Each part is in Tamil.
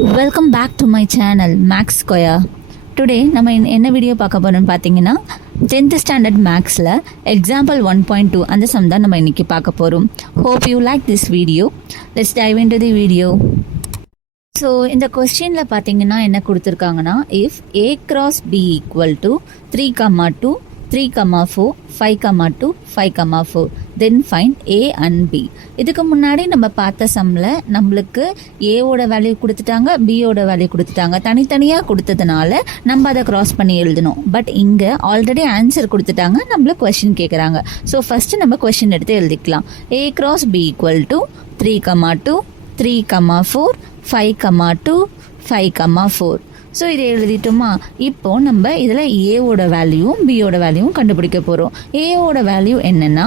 Welcome back to my channel max square. Today நம்ம என்ன வீடியோ பார்க்க போகிறோம்னு பார்த்தீங்கன்னா 10th ஸ்டாண்டர்ட் மேக்ஸில் எக்ஸாம்பிள் 1.2 அந்த சம் தான் நம்ம இன்றைக்கி பார்க்க போகிறோம். Hope you like this video. Let's dive into the video. So இந்த கொஸ்டினில் பார்த்தீங்கன்னா என்ன கொடுத்துருக்காங்கன்னா, if A cross B equal to 3, 2, 3, 4, 5, 2, 5, 4, then find A and B. இதுக்கு முன்னாடி நம்ம பார்த்த சம்மில் நம்மளுக்கு ஏவோட வேல்யூ கொடுத்துட்டாங்க, பியோட வேல்யூ கொடுத்துட்டாங்க. தனித்தனியாக கொடுத்ததுனால நம்ம அதை கிராஸ் பண்ணி எழுதணும். பட் இங்கே ஆல்ரெடி ஆன்சர் கொடுத்துட்டாங்க, நம்மளுக்கு கொஸ்டின் கேட்குறாங்க. ஸோ ஃபஸ்ட்டு நம்ம கொஸ்டின் எடுத்து எழுதிக்கலாம். A cross B equal to 3, 2, 3, 4, 5, 2, 5, 4. So இதை எழுதிட்டோமா? இப்போ நம்ம இதில் ஏவோட வேல்யூவும் பியோட வேல்யூவும் கண்டுபிடிக்க போகிறோம். ஏவோட வேல்யூ என்னென்னா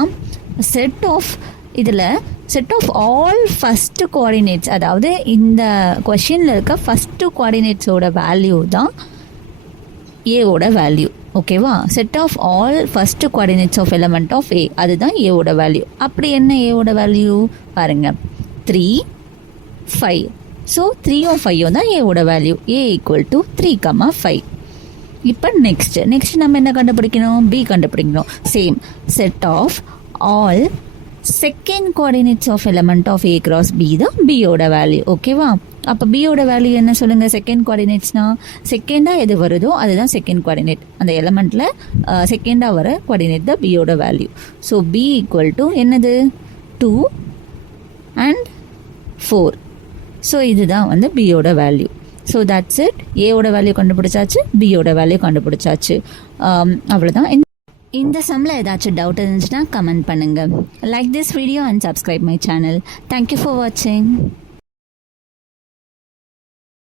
set of all first coordinates, அதாவது இந்த கொஷினில் இருக்க ஃபஸ்ட்டு கோஆர்டினேட்ஸோட வேல்யூ தான் ஏவோட வேல்யூ. ஓகேவா? Set of all first coordinates of element of A, அதுதான் ஏவோட வேல்யூ. அப்படி என்ன ஏவோட வேல்யூ பாருங்கள், 3, 5. ஸோ 3ம் 5ம் தான் ஏவோட வேல்யூ. A equal to 3, 5. இப்போ நெக்ஸ்ட் நம்ம என்ன கண்டுபிடிக்கணும்? பி கண்டுபிடிக்கணும். Same set of all second coordinates of element of A cross B தான் பியோட வேல்யூ. ஓகேவா? அப்போ பியோட வேல்யூ என்ன சொல்லுங்கள்? செகண்ட் கோஆர்டினேட்ஸ்னால் செகண்டாக எது வருதோ அதுதான் செகண்ட் கோஆர்டினேட். அந்த எலமெண்ட்டில் செகண்டாக வர கோஆர்டினேட் தான் பியோட value. So B equal to என்னது? 2 and 4. ஸோ இதுதான் வந்து பியோட வேல்யூ. So that's it. ஏவோட வேல்யூ கண்டுபிடிச்சாச்சு, பியோட வேல்யூ கண்டுபிடிச்சாச்சு. அவ்வளோதான். இந்த சம்மில் ஏதாச்சும் டவுட் இருந்துச்சுன்னா கமெண்ட் பண்ணுங்கள். Like this video and subscribe my channel. Thank you for வாட்சிங்.